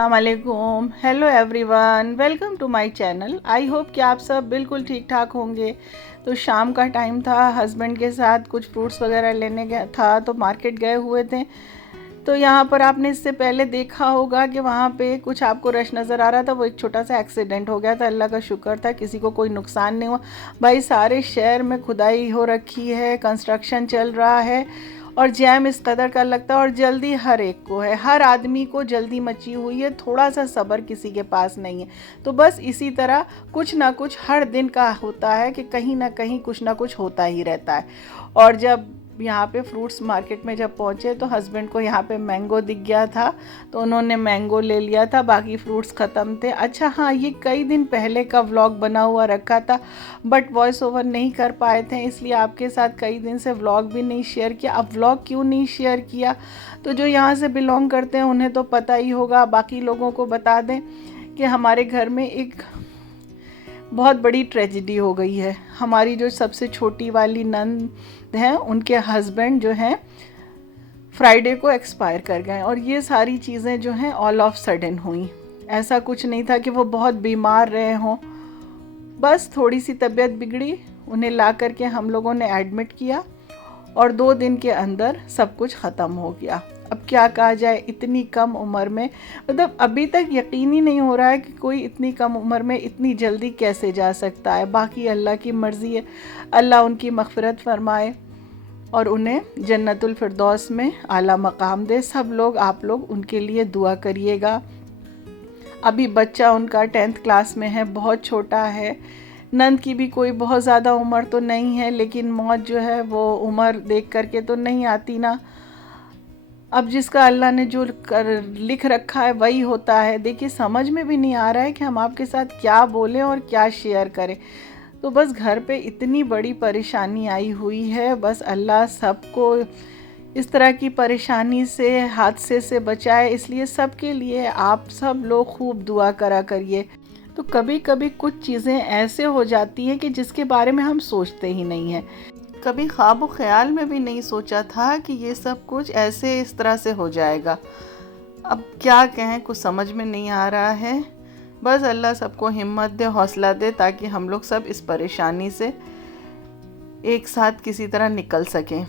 अस्सलाम वालेकुम, hello everyone, welcome to my channel. I hope कि आप सब बिल्कुल ठीक ठाक होंगे। तो शाम का टाइम था, हस्बैंड के साथ कुछ फ्रूट्स वगैरह लेने गया था तो मार्केट गए हुए थे। तो यहाँ पर आपने इससे पहले देखा होगा कि वहाँ पे कुछ आपको रश नज़र आ रहा था। वो एक छोटा सा एक्सीडेंट हो गया था, अल्लाह का शुक्र था किसी को कोई नुकसान नहीं हुआ। भाई सारे शहर में खुदाई हो रखी है, कंस्ट्रक्शन चल रहा है और जैम इस कदर का लगता है और जल्दी हर एक को है, हर आदमी को जल्दी मची हुई है, थोड़ा सा सब्र किसी के पास नहीं है। तो बस इसी तरह कुछ ना कुछ हर दिन का होता है कि कहीं ना कहीं कुछ ना कुछ होता ही रहता है। और जब यहाँ पे फ्रूट्स मार्केट में जब पहुँचे तो हस्बैंड को यहाँ पे मैंगो दिख गया था तो उन्होंने मैंगो ले लिया था, बाकी फ्रूट्स ख़त्म थे। अच्छा हाँ, ये कई दिन पहले का व्लॉग बना हुआ रखा था बट वॉइस ओवर नहीं कर पाए थे, इसलिए आपके साथ कई दिन से व्लॉग भी नहीं शेयर किया। अब व्लॉग क्यों नहीं शेयर किया, तो जो यहाँ से बिलोंग करते हैं उन्हें तो पता ही होगा, बाकी लोगों को बता दें कि हमारे घर में एक बहुत बड़ी ट्रेजिडी हो गई है। हमारी जो सबसे छोटी वाली नंद हैं, उनके हस्बैंड जो हैं फ्राइडे को एक्सपायर कर गए और ये सारी चीज़ें जो हैं ऑल ऑफ सडन हुई। ऐसा कुछ नहीं था कि वो बहुत बीमार रहे हों, बस थोड़ी सी तबीयत बिगड़ी, उन्हें ला करके हम लोगों ने एडमिट किया और 2 दिन के अंदर सब कुछ ख़त्म हो गया। अब क्या कहा जाए, इतनी कम उम्र में, मतलब अभी तक यकीन ही नहीं हो रहा है कि कोई इतनी कम उम्र में इतनी जल्दी कैसे जा सकता है। बाकी अल्लाह की मर्ज़ी है, अल्लाह उनकी मग़फ़िरत फ़रमाए और उन्हें जन्नतुल फिरदौस में आला मकाम दे। सब लोग, आप लोग उनके लिए दुआ करिएगा। अभी बच्चा उनका 10th क्लास में है, बहुत छोटा है। नंद की भी कोई बहुत ज़्यादा उम्र तो नहीं है, लेकिन मौत जो है वो उम्र देख करके तो नहीं आती ना। अब जिसका अल्लाह ने जो लिख रखा है वही होता है। देखिए, समझ में भी नहीं आ रहा है कि हम आपके साथ क्या बोलें और क्या शेयर करें। तो बस घर पे इतनी बड़ी परेशानी आई हुई है, बस अल्लाह सबको इस तरह की परेशानी से, हादसे से बचाए। इसलिए सबके लिए आप सब लोग खूब दुआ करा करिए। तो कभी कभी कुछ चीज़ें ऐसे हो जाती हैं कि जिसके बारे में हम सोचते ही नहीं हैं। कभी ख्वाब ख्याल में भी नहीं सोचा था कि ये सब कुछ ऐसे इस तरह से हो जाएगा। अब क्या कहें, कुछ समझ में नहीं आ रहा है। बस अल्लाह सबको हिम्मत दे, हौसला दे, ताकि हम लोग सब इस परेशानी से एक साथ किसी तरह निकल सकें।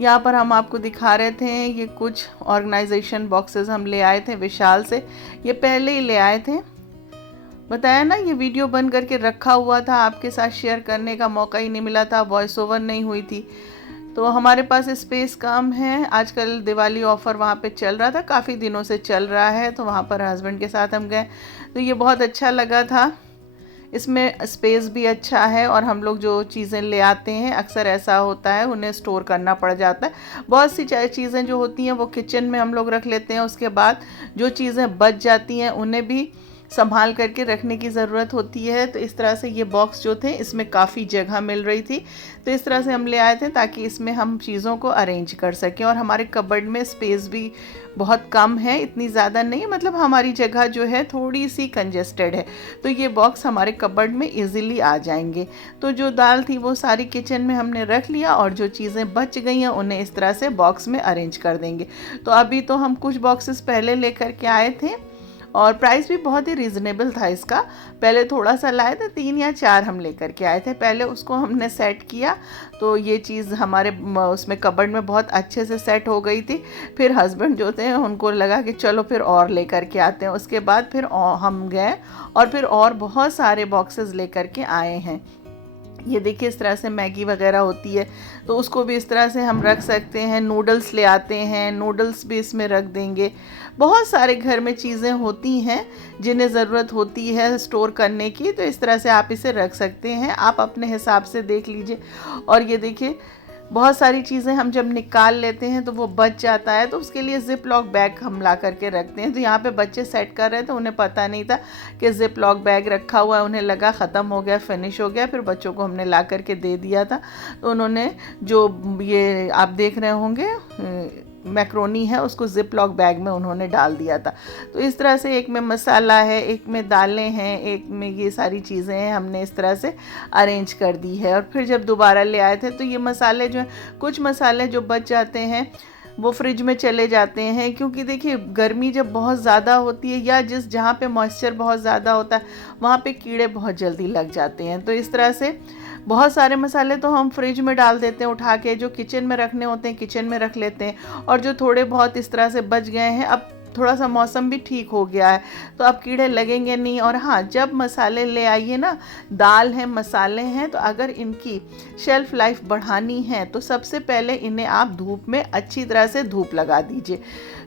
यहाँ पर हम आपको दिखा रहे थे, ये कुछ ऑर्गेनाइजेशन बॉक्सेस हम ले आए थे विशाल से। ये पहले ही ले आए थे, बताया ना, ये वीडियो बन करके रखा हुआ था, आपके साथ शेयर करने का मौका ही नहीं मिला था, वॉइस ओवर नहीं हुई थी। तो हमारे पास स्पेस कम है। आजकल दिवाली ऑफ़र वहाँ पे चल रहा था, काफ़ी दिनों से चल रहा है, तो वहाँ पर हस्बैंड के साथ हम गए तो ये बहुत अच्छा लगा था। इसमें स्पेस भी अच्छा है और हम लोग जो चीज़ें ले आते हैं अक्सर ऐसा होता है उन्हें स्टोर करना पड़ जाता है। बहुत सी चीज़ें जो होती हैं वो किचन में हम लोग रख लेते हैं, उसके बाद जो चीज़ें बच जाती हैं उन्हें भी संभाल करके रखने की ज़रूरत होती है। तो इस तरह से ये बॉक्स जो थे, इसमें काफ़ी जगह मिल रही थी, तो इस तरह से हम ले आए थे ताकि इसमें हम चीज़ों को अरेंज कर सकें। और हमारे कबर्ड में स्पेस भी बहुत कम है, इतनी ज़्यादा नहीं, मतलब हमारी जगह जो है थोड़ी सी कंजेस्टेड है, तो ये बॉक्स हमारे कबर्ड में इजीली आ जाएंगे। तो जो दाल थी वो सारी किचन में हमने रख लिया और जो चीज़ें बच गई हैं उन्हें इस तरह से बॉक्स में अरेंज कर देंगे। तो अभी तो हम कुछ बॉक्सेस पहले लेकर के आए थे और प्राइस भी बहुत ही रीज़नेबल था इसका। पहले थोड़ा सा लाए थे, 3 या 4 हम लेकर के आए थे। पहले उसको हमने सेट किया तो ये चीज़ हमारे उसमें कबर्ड में बहुत अच्छे से सेट हो गई थी। फिर हस्बैंड जो थे उनको लगा कि चलो फिर और लेकर के आते हैं। उसके बाद फिर हम गए और फिर और बहुत सारे बॉक्सेस लेकर के आए हैं। ये देखिए, इस तरह से मैगी वगैरह होती है तो उसको भी इस तरह से हम रख सकते हैं। नूडल्स ले आते हैं, नूडल्स भी इसमें रख देंगे। बहुत सारे घर में चीज़ें होती हैं जिन्हें ज़रूरत होती है स्टोर करने की, तो इस तरह से आप इसे रख सकते हैं। आप अपने हिसाब से देख लीजिए। और ये देखिए, बहुत सारी चीज़ें हम जब निकाल लेते हैं तो वो बच जाता है, तो उसके लिए ज़िप लॉक बैग हम ला करके रखते हैं। तो यहाँ पे बच्चे सेट कर रहे थे, उन्हें पता नहीं था कि ज़िप लॉक बैग रखा हुआ है, उन्हें लगा ख़त्म हो गया, फिनिश हो गया। फिर बच्चों को हमने ला करके दे दिया था, तो उन्होंने जो ये आप देख रहे होंगे मैक्रोनी है, उसको ज़िप लॉक बैग में उन्होंने डाल दिया था। तो इस तरह से एक में मसाला है, एक में दालें हैं, एक में ये सारी चीज़ें हैं, हमने इस तरह से अरेंज कर दी है। और फिर जब दोबारा ले आए थे तो ये मसाले जो हैं, कुछ मसाले जो बच जाते हैं वो फ्रिज में चले जाते हैं, क्योंकि देखिए गर्मी जब बहुत ज़्यादा होती है या जहाँ पे मॉइस्चर बहुत ज़्यादा होता है वहाँ पे कीड़े बहुत जल्दी लग जाते हैं। तो इस तरह से बहुत सारे मसाले तो हम फ्रिज में डाल देते हैं उठा के, जो किचन में रखने होते हैं किचन में रख लेते हैं, और जो थोड़े बहुत इस तरह से बच गए हैं, अब थोड़ा सा मौसम भी ठीक हो गया है तो अब कीड़े लगेंगे नहीं। और हाँ, जब मसाले ले आइए ना, दाल है मसाले हैं, तो अगर इनकी शेल्फ़ लाइफ बढ़ानी है तो सबसे पहले इन्हें आप धूप में अच्छी तरह से धूप लगा दीजिए।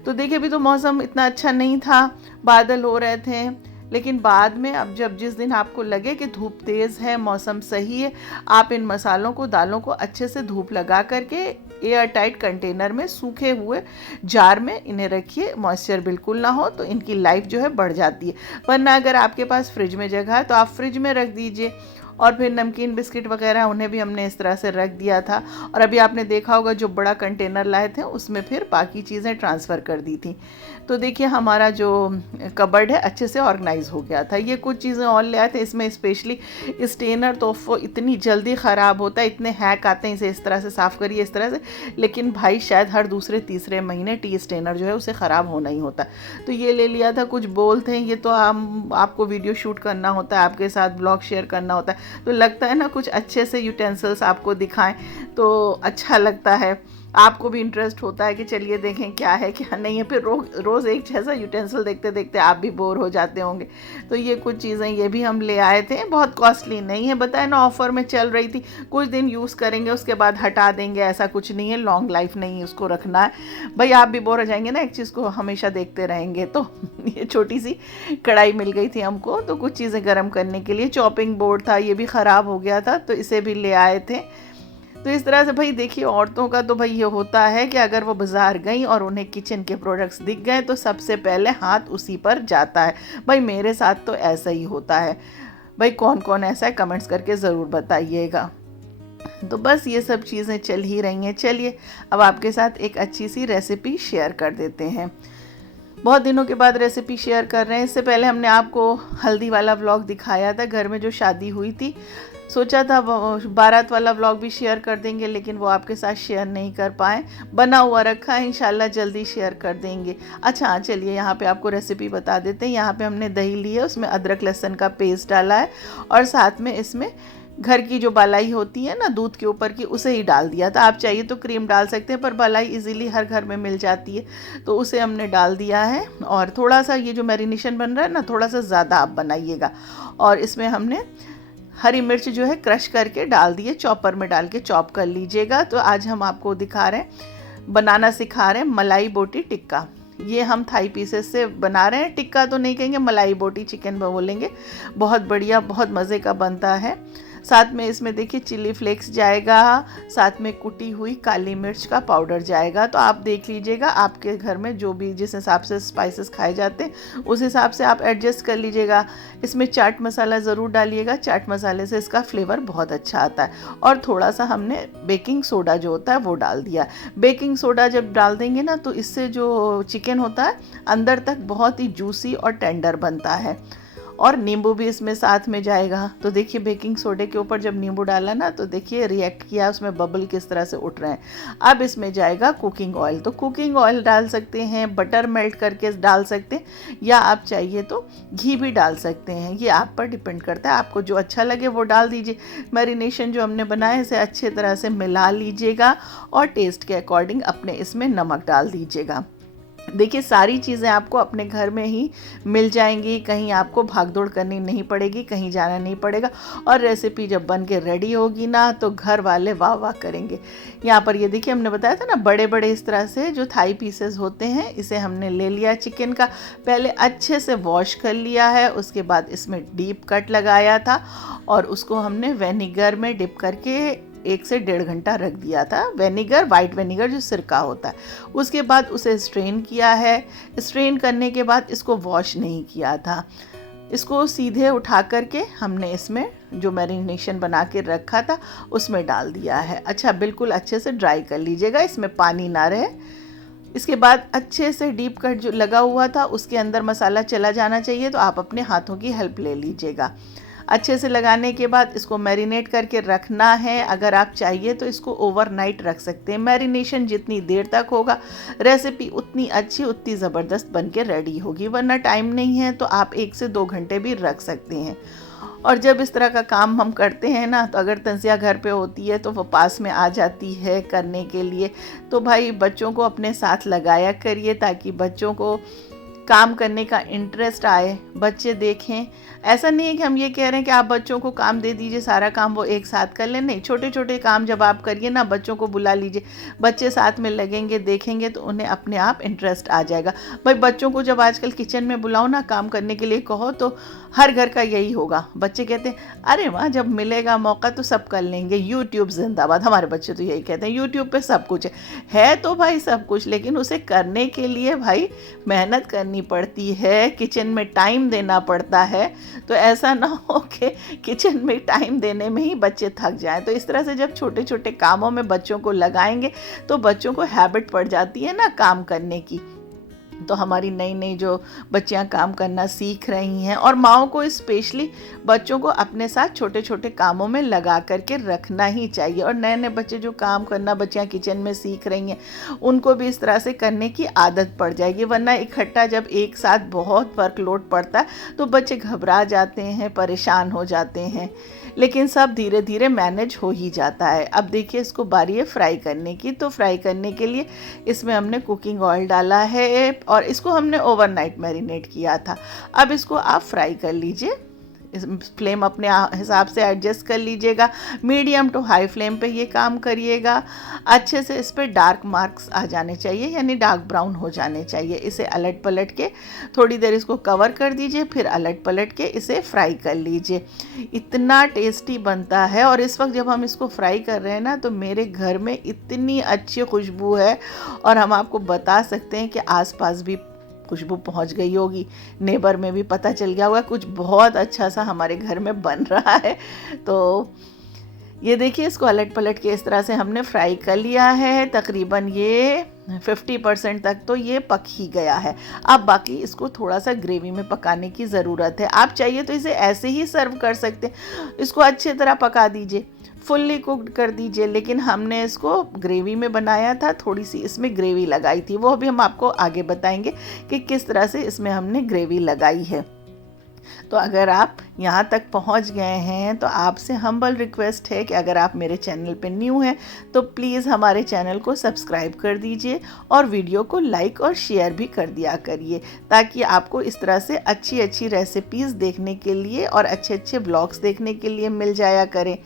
तो देखिए अभी तो मौसम इतना अच्छा नहीं था, बादल हो रहे थे, लेकिन बाद में अब जिस दिन आपको लगे कि धूप तेज़ है, मौसम सही है, आप इन मसालों को, दालों को अच्छे से धूप लगा करके एयर टाइट कंटेनर में, सूखे हुए जार में इन्हें रखिए। मॉइस्चर बिल्कुल ना हो तो इनकी लाइफ जो है बढ़ जाती है। वरना अगर आपके पास फ्रिज में जगह है तो आप फ्रिज में रख दीजिए। और फिर नमकीन बिस्किट वगैरह उन्हें भी हमने इस तरह से रख दिया था, और अभी आपने देखा होगा जो बड़ा कंटेनर लाए थे उसमें फिर बाकी चीज़ें ट्रांसफ़र कर दी थी। तो देखिए हमारा जो कबर्ड है अच्छे से ऑर्गेनाइज हो गया था। ये कुछ चीज़ें और ले आए थे, इसमें स्पेशली स्टेनर तो वो इतनी जल्दी ख़राब होता है, इतने हैक आते हैं, इसे इस तरह से साफ़ करिए इस तरह से, लेकिन भाई शायद हर दूसरे तीसरे महीने टी स्टेनर जो है उसे ख़राब होना ही होता है। तो ये ले लिया था। कुछ बोल थे, ये तो आपको वीडियो शूट करना होता है, आपके साथ ब्लॉग शेयर करना होता है, तो लगता है ना कुछ अच्छे से यूटेंसिल्स आपको दिखाएं तो अच्छा लगता है, आपको भी इंटरेस्ट होता है कि चलिए देखें क्या है क्या नहीं है। फिर रोज़ एक जैसा यूटेंसिल देखते देखते आप भी बोर हो जाते होंगे। तो ये कुछ चीज़ें ये भी हम ले आए थे, बहुत कॉस्टली नहीं है, बताए ना ऑफ़र में चल रही थी, कुछ दिन यूज़ करेंगे उसके बाद हटा देंगे, ऐसा कुछ नहीं है, लॉन्ग लाइफ नहीं उसको रखना है। भाई आप भी बोर हो जाएंगे ना एक चीज़ को हमेशा देखते रहेंगे। तो ये छोटी सी कढ़ाई मिल गई थी हमको, तो कुछ चीज़ें गर्म करने के लिए। चॉपिंग बोर्ड था, ये भी ख़राब हो गया था तो इसे भी ले आए थे। तो इस तरह से भाई देखिए औरतों का तो भाई ये होता है कि अगर वो बाज़ार गई और उन्हें किचन के प्रोडक्ट्स दिख गए तो सबसे पहले हाथ उसी पर जाता है। भाई मेरे साथ तो ऐसा ही होता है। भाई कौन कौन ऐसा है कमेंट्स करके ज़रूर बताइएगा। तो बस ये सब चीज़ें चल ही रही हैं। चलिए अब आपके साथ एक अच्छी सी रेसिपी शेयर कर देते हैं। बहुत दिनों के बाद रेसिपी शेयर कर रहे हैं। इससे पहले हमने आपको हल्दी वाला व्लॉग दिखाया था, घर में जो शादी हुई थी। सोचा था बारात वाला व्लॉग भी शेयर कर देंगे, लेकिन वो आपके साथ शेयर नहीं कर पाए। बना हुआ रखा है, इंशाल्लाह जल्दी शेयर कर देंगे। अच्छा चलिए यहाँ पे आपको रेसिपी बता देते हैं। यहाँ पे हमने दही ली है, उसमें अदरक लहसुन का पेस्ट डाला है, और साथ में इसमें घर की जो बालाई होती है ना दूध के ऊपर की, उसे ही डाल दिया था। आप चाहिए तो क्रीम डाल सकते हैं, पर बालाई इजीली हर घर में मिल जाती है, तो उसे हमने डाल दिया है। और थोड़ा सा ये जो मैरिनेशन बन रहा है ना, थोड़ा सा ज़्यादा आप बनाइएगा। और इसमें हमने हरी मिर्च जो है क्रश करके डाल दिए, चॉपर में डाल के चॉप कर लीजिएगा। तो आज हम आपको दिखा रहे हैं, बनाना सिखा रहे हैं मलाई बोटी टिक्का। ये हम थाई पीसेस से बना रहे हैं, टिक्का तो नहीं कहेंगे, मलाई बोटी चिकन बोलेंगे। बहुत बढ़िया, बहुत मज़े का बनता है। साथ में इसमें देखिए चिली फ्लेक्स जाएगा, साथ में कुटी हुई काली मिर्च का पाउडर जाएगा। तो आप देख लीजिएगा आपके घर में जो भी जिस हिसाब से स्पाइसेस खाए जाते हैं उस हिसाब से आप एडजस्ट कर लीजिएगा। इसमें चाट मसाला ज़रूर डालिएगा, चाट मसाले से इसका फ्लेवर बहुत अच्छा आता है। और थोड़ा सा हमने बेकिंग सोडा जो होता है वो डाल दिया। बेकिंग सोडा जब डाल देंगे ना तो इससे जो चिकन होता है अंदर तक बहुत ही जूसी और टेंडर बनता है। और नींबू भी इसमें साथ में जाएगा। तो देखिए बेकिंग सोडे के ऊपर जब नींबू डाला ना तो देखिए रिएक्ट किया, उसमें बबल किस तरह से उठ रहे हैं। अब इसमें जाएगा कुकिंग ऑयल। तो कुकिंग ऑयल डाल सकते हैं, बटर मेल्ट करके डाल सकते हैं, या आप चाहिए तो घी भी डाल सकते हैं। ये आप पर डिपेंड करता है, आपको जो अच्छा लगे वो डाल दीजिए। मैरिनेशन जो हमने बनाया इसे अच्छे तरह से मिला लीजिएगा, और टेस्ट के अकॉर्डिंग अपने इसमें नमक डाल दीजिएगा। देखिए सारी चीज़ें आपको अपने घर में ही मिल जाएंगी, कहीं आपको भागदौड़ करनी नहीं पड़ेगी, कहीं जाना नहीं पड़ेगा। और रेसिपी जब बन के रेडी होगी ना तो घर वाले वाह वाह करेंगे। यहाँ पर ये देखिए हमने बताया था ना, बड़े बड़े इस तरह से जो थाई पीसेस होते हैं, इसे हमने ले लिया चिकन का, पहले अच्छे से वॉश कर लिया है, उसके बाद इसमें डीप कट लगाया था, और उसको हमने विनेगर में डिप करके 1 से 1.5 घंटा रख दिया था। विनेगर, वाइट विनेगर जो सिरका होता है, उसके बाद उसे स्ट्रेन किया है। स्ट्रेन करने के बाद इसको वॉश नहीं किया था, इसको सीधे उठा करके हमने इसमें जो मैरिनेशन बना के रखा था उसमें डाल दिया है। अच्छा बिल्कुल अच्छे से ड्राई कर लीजिएगा, इसमें पानी ना रहे। इसके बाद अच्छे से डीप कट जो लगा हुआ था उसके अंदर मसाला चला जाना चाहिए, तो आप अपने हाथों की हेल्प ले लीजिएगा। अच्छे से लगाने के बाद इसको मैरिनेट करके रखना है। अगर आप चाहिए तो इसको ओवरनाइट रख सकते हैं। मैरिनेशन जितनी देर तक होगा रेसिपी उतनी अच्छी, उतनी ज़बरदस्त बन के रेडी होगी। वरना टाइम नहीं है तो आप 1 से 2 घंटे भी रख सकते हैं। और जब इस तरह का काम हम करते हैं ना, तो अगर तंजिया घर पे होती है तो वो पास में आ जाती है करने के लिए। तो भाई बच्चों को अपने साथ लगाया करिए ताकि बच्चों को काम करने का इंटरेस्ट आए, बच्चे देखें। ऐसा नहीं है कि हम ये कह रहे हैं कि आप बच्चों को काम दे दीजिए, सारा काम वो एक साथ कर लें। नहीं, छोटे छोटे काम जब आप करिए ना, बच्चों को बुला लीजिए, बच्चे साथ में लगेंगे, देखेंगे तो उन्हें अपने आप इंटरेस्ट आ जाएगा। भाई बच्चों को जब आजकल किचन में बुलाओ ना, काम करने के लिए कहो, तो हर घर का यही होगा। बच्चे कहते हैं अरे वाह, जब मिलेगा मौका तो सब कर लेंगे, यूट्यूब जिंदाबाद। हमारे बच्चे तो यही कहते हैं, यूट्यूब पे सब कुछ है तो भाई सब कुछ, लेकिन उसे करने के लिए भाई मेहनत करनी पड़ती है, किचन में टाइम देना पड़ता है। तो ऐसा ना हो कि किचन में टाइम देने में ही बच्चे थक जाएं। तो इस तरह से जब छोटे छोटे कामों में बच्चों को लगाएंगे तो बच्चों को हैबिट पड़ जाती है ना काम करने की। तो हमारी नई नई जो बच्चियां काम करना सीख रही हैं, और माओं को स्पेशली बच्चों को अपने साथ छोटे छोटे कामों में लगा करके रखना ही चाहिए। और नए नए बच्चे जो काम करना बच्चियां किचन में सीख रही हैं, उनको भी इस तरह से करने की आदत पड़ जाएगी। वरना इकट्ठा जब एक साथ बहुत वर्कलोड पड़ता है तो बच्चे घबरा जाते हैं, परेशान हो जाते हैं। लेकिन सब धीरे धीरे मैनेज हो ही जाता है। अब देखिए इसको बारी है फ्राई करने की। तो फ्राई करने के लिए इसमें हमने कुकिंग ऑयल डाला है और इसको हमने ओवरनाइट मैरिनेट किया था। अब इसको आप फ्राई कर लीजिए। फ्लेम अपने हिसाब से एडजस्ट कर लीजिएगा, मीडियम टू हाई फ्लेम पे ये काम करिएगा। अच्छे से इस पर डार्क मार्क्स आ जाने चाहिए, यानी डार्क ब्राउन हो जाने चाहिए। इसे अलट पलट के थोड़ी देर इसको कवर कर दीजिए, फिर अलट पलट के इसे फ्राई कर लीजिए। इतना टेस्टी बनता है। और इस वक्त जब हम इसको फ्राई कर रहे हैं ना, तो मेरे घर में इतनी अच्छी खुशबू है, और हम आपको बता सकते हैं कि आसपास भी खुशबू पहुंच गई होगी, नेबर में भी पता चल गया होगा कुछ बहुत अच्छा सा हमारे घर में बन रहा है। तो ये देखिए इसको अलट पलट के इस तरह से हमने फ्राई कर लिया है। तकरीबन ये 50% तक तो ये पक ही गया है। अब बाकी इसको थोड़ा सा ग्रेवी में पकाने की ज़रूरत है। आप चाहिए तो इसे ऐसे ही सर्व कर सकते हैं, इसको अच्छी तरह पका दीजिए, फुल्ली कुक्ड कर दीजिए। लेकिन हमने इसको ग्रेवी में बनाया था, थोड़ी सी इसमें ग्रेवी लगाई थी, वो भी हम आपको आगे बताएंगे कि किस तरह से इसमें हमने ग्रेवी लगाई है। तो अगर आप यहाँ तक पहुँच गए हैं तो आपसे हम्बल रिक्वेस्ट है कि अगर आप मेरे चैनल पे न्यू हैं तो प्लीज़ हमारे चैनल को सब्सक्राइब कर दीजिए और वीडियो को लाइक और शेयर भी कर दिया करिए, ताकि आपको इस तरह से अच्छी अच्छी रेसिपीज़ देखने के लिए और अच्छे अच्छे ब्लॉग्स देखने के लिए मिल जाया करें।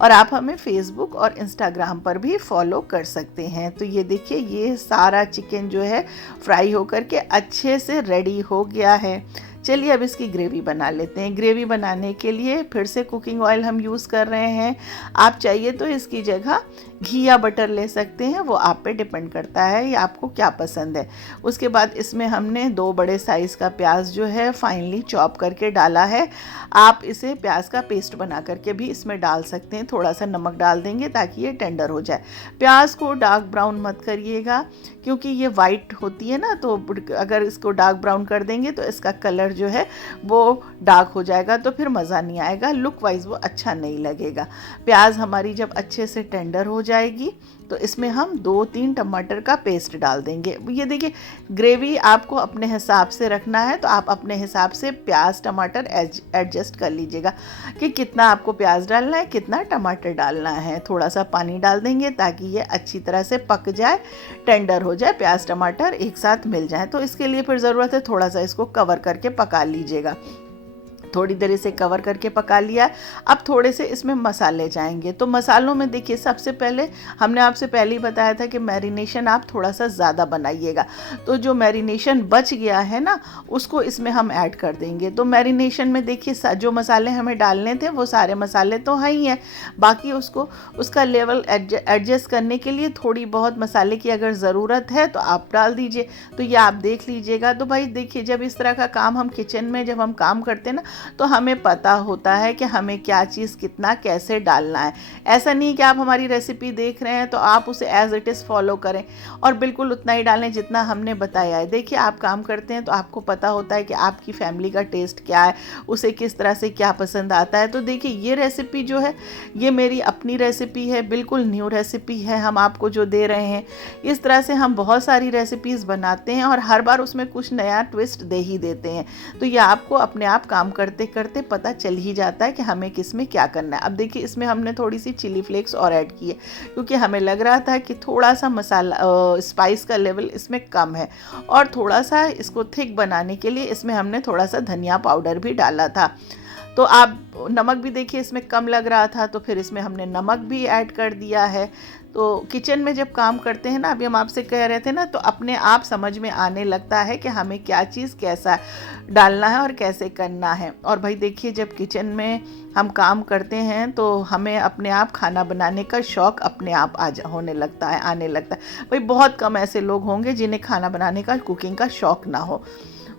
और आप हमें फेसबुक और इंस्टाग्राम पर भी फॉलो कर सकते हैं। तो ये देखिए ये सारा चिकन जो है फ्राई होकर के अच्छे से रेडी हो गया है। चलिए अब इसकी ग्रेवी बना लेते हैं। ग्रेवी बनाने के लिए फिर से कुकिंग ऑयल हम यूज़ कर रहे हैं। आप चाहिए तो इसकी जगह घी या बटर ले सकते हैं, वो आप पे डिपेंड करता है या आपको क्या पसंद है। उसके बाद इसमें हमने 2 बड़े साइज़ का प्याज जो है फाइनली चॉप करके डाला है। आप इसे प्याज का पेस्ट बना करके भी इसमें डाल सकते हैं। थोड़ा सा नमक डाल देंगे ताकि ये टेंडर हो जाए। प्याज को डार्क ब्राउन मत करिएगा, क्योंकि ये वाइट होती है ना, तो अगर इसको डार्क ब्राउन कर देंगे तो इसका कलर जो है वो डार्क हो जाएगा, तो फिर मज़ा नहीं आएगा, लुक वाइज वो अच्छा नहीं लगेगा। प्याज हमारी जब अच्छे से टेंडर हो जाएगी तो इसमें हम 2-3 टमाटर का पेस्ट डाल देंगे। ये देखिए ग्रेवी आपको अपने हिसाब से रखना है, तो आप अपने हिसाब से प्याज टमाटर एडजस्ट कर लीजिएगा कि कितना आपको प्याज डालना है, कितना टमाटर डालना है। थोड़ा सा पानी डाल देंगे ताकि ये अच्छी तरह से पक जाए, टेंडर हो जाए, प्याज टमाटर एक साथ मिल जाए। तो इसके लिए फिर ज़रूरत है थोड़ा सा इसको कवर करके पका लीजिएगा। थोड़ी देर इसे कवर करके पका लिया। अब थोड़े से इसमें मसाले जाएंगे। तो मसालों में देखिए सबसे पहले हमने आपसे पहले ही बताया था कि मैरिनेशन आप थोड़ा सा ज़्यादा बनाइएगा। तो जो मैरिनेशन बच गया है ना, उसको इसमें हम ऐड कर देंगे। तो मैरिनेशन में देखिए जो मसाले हमें डालने थे वो सारे मसाले तो हैं ही हैं, बाकी उसका लेवल एडजस्ट करने के लिए थोड़ी बहुत मसाले की अगर ज़रूरत है तो आप डाल दीजिए। तो ये आप देख लीजिएगा। तो भाई देखिए जब इस तरह का काम हम किचन में जब हम काम करते हैं ना, तो हमें पता होता है कि हमें क्या चीज़ कितना कैसे डालना है। ऐसा नहीं कि आप हमारी रेसिपी देख रहे हैं तो आप उसे एज इट इज़ फॉलो करें और बिल्कुल उतना ही डालें जितना हमने बताया है। देखिए, आप काम करते हैं तो आपको पता होता है कि आपकी फैमिली का टेस्ट क्या है, उसे किस तरह से क्या पसंद आता है। तो देखिए, ये रेसिपी जो है ये मेरी अपनी रेसिपी है, बिल्कुल न्यू रेसिपी है हम आपको जो दे रहे हैं। इस तरह से हम बहुत सारी रेसिपीज़ बनाते हैं और हर बार उसमें कुछ नया ट्विस्ट दे ही देते हैं। तो ये आपको अपने आप काम करते करते पता चल ही जाता है कि हमें किस में क्या करना है। अब देखिए, इसमें हमने थोड़ी सी चिली फ्लेक्स और ऐड की है क्योंकि हमें लग रहा था कि थोड़ा सा मसाला स्पाइस का लेवल इसमें कम है, और थोड़ा सा इसको थिक बनाने के लिए इसमें हमने थोड़ा सा धनिया पाउडर भी डाला था। तो आप नमक भी देखिए इसमें कम लग रहा था तो फिर इसमें हमने नमक भी ऐड कर दिया है। तो किचन में जब काम करते हैं ना, अभी हम आपसे कह रहे थे ना, तो अपने आप समझ में आने लगता है कि हमें क्या चीज़ कैसा डालना है और कैसे करना है। और भाई देखिए, जब किचन में हम काम करते हैं तो हमें अपने आप खाना बनाने का शौक़ अपने आप होने लगता है, आने लगता है। भाई बहुत कम ऐसे लोग होंगे जिन्हें खाना बनाने का, कुकिंग का शौक़ ना हो।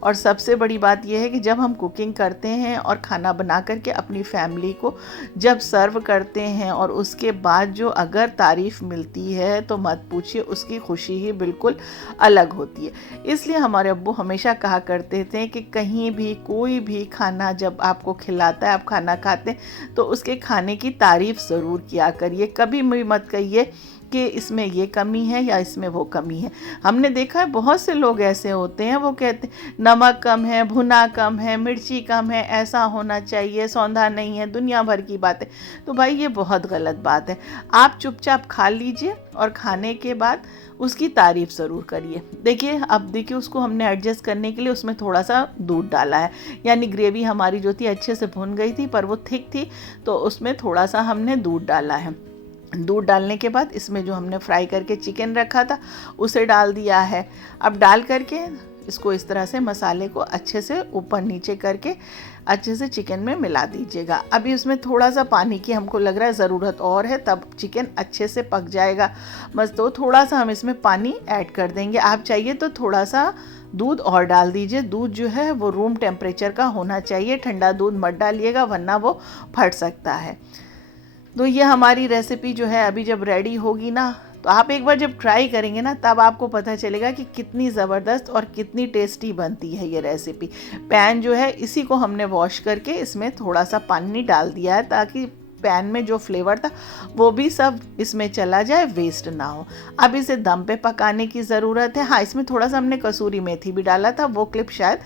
और सबसे बड़ी बात यह है कि जब हम कुकिंग करते हैं और खाना बना करके अपनी फैमिली को जब सर्व करते हैं और उसके बाद जो अगर तारीफ़ मिलती है तो मत पूछिए, उसकी खुशी ही बिल्कुल अलग होती है। इसलिए हमारे अब्बू हमेशा कहा करते थे कि कहीं भी कोई भी खाना जब आपको खिलाता है, आप खाना खाते हैं तो उसके खाने की तारीफ़ ज़रूर किया करिए। कभी भी मत कहिए कि इसमें ये कमी है या इसमें वो कमी है। हमने देखा है बहुत से लोग ऐसे होते हैं, वो कहते हैं नमक कम है, भुना कम है, मिर्ची कम है, ऐसा होना चाहिए, सौंधा नहीं है, दुनिया भर की बातें। तो भाई ये बहुत गलत बात है। आप चुपचाप खा लीजिए और खाने के बाद उसकी तारीफ़ ज़रूर करिए। देखिए, अब देखिए, उसको हमने एडजस्ट करने के लिए उसमें थोड़ा सा दूध डाला है, यानी ग्रेवी हमारी जो थी अच्छे से भुन गई थी पर वो थिक थी, तो उसमें थोड़ा सा हमने दूध डाला है। दूध डालने के बाद इसमें जो हमने फ्राई करके चिकन रखा था उसे डाल दिया है। अब डाल करके इसको इस तरह से मसाले को अच्छे से ऊपर नीचे करके अच्छे से चिकन में मिला दीजिएगा। अभी उसमें थोड़ा सा पानी की हमको लग रहा है ज़रूरत और है, तब चिकन अच्छे से पक जाएगा। बस तो थोड़ा सा हम इसमें पानी ऐड कर देंगे। आप चाहिए तो थोड़ा सा दूध और डाल दीजिए। दूध जो है वो रूम टेम्परेचर का होना चाहिए, ठंडा दूध मत डालिएगा वरना वो फट सकता है। तो ये हमारी रेसिपी जो है अभी जब रेडी होगी ना, तो आप एक बार जब ट्राई करेंगे ना तब आपको पता चलेगा कि कितनी ज़बरदस्त और कितनी टेस्टी बनती है ये रेसिपी। पैन जो है इसी को हमने वॉश करके इसमें थोड़ा सा पानी डाल दिया है ताकि पैन में जो फ्लेवर था वो भी सब इसमें चला जाए, वेस्ट ना हो। अब इसे दम पे पकाने की ज़रूरत है। हाँ, इसमें थोड़ा सा हमने कसूरी मेथी भी डाला था, वो क्लिप शायद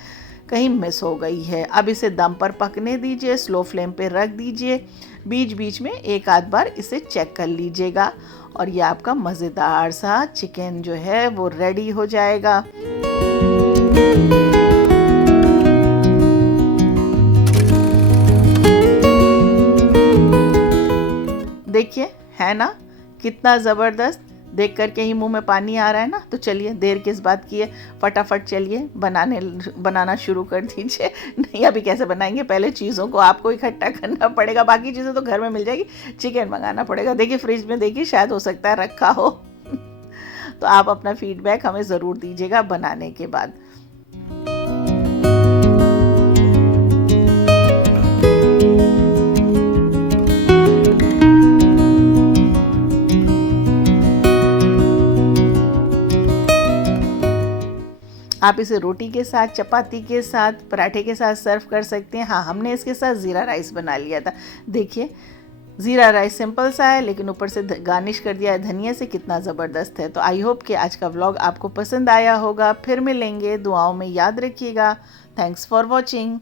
कहीं मिस हो गई है। अब इसे दम पर पकने दीजिए, स्लो फ्लेम पे रख दीजिए। बीच बीच में एक आध बार इसे चेक कर लीजिएगा और ये आपका मज़ेदार सा चिकन जो है वो रेडी हो जाएगा। देखिए, है ना कितना ज़बरदस्त। देख करके ही मुंह में पानी आ रहा है ना। तो चलिए, देर किस बात की है, फटाफट चलिए बनाना शुरू कर दीजिए। नहीं, अभी कैसे बनाएंगे, पहले चीज़ों को आपको इकट्ठा करना पड़ेगा, बाकी चीज़ें तो घर में मिल जाएगी, चिकन मंगाना पड़ेगा। देखिए, फ्रिज में देखिए, शायद हो सकता है रखा हो। तो आप अपना फीडबैक हमें ज़रूर दीजिएगा बनाने के बाद। आप इसे रोटी के साथ, चपाती के साथ, पराठे के साथ सर्व कर सकते हैं। हाँ, हमने इसके साथ ज़ीरा राइस बना लिया था। देखिए, ज़ीरा राइस सिंपल सा है लेकिन ऊपर से गार्निश कर दिया है धनिया से, कितना ज़बरदस्त है। तो आई होप कि आज का व्लॉग आपको पसंद आया होगा। फिर मिलेंगे, दुआओं में याद रखिएगा। Thanks for watching.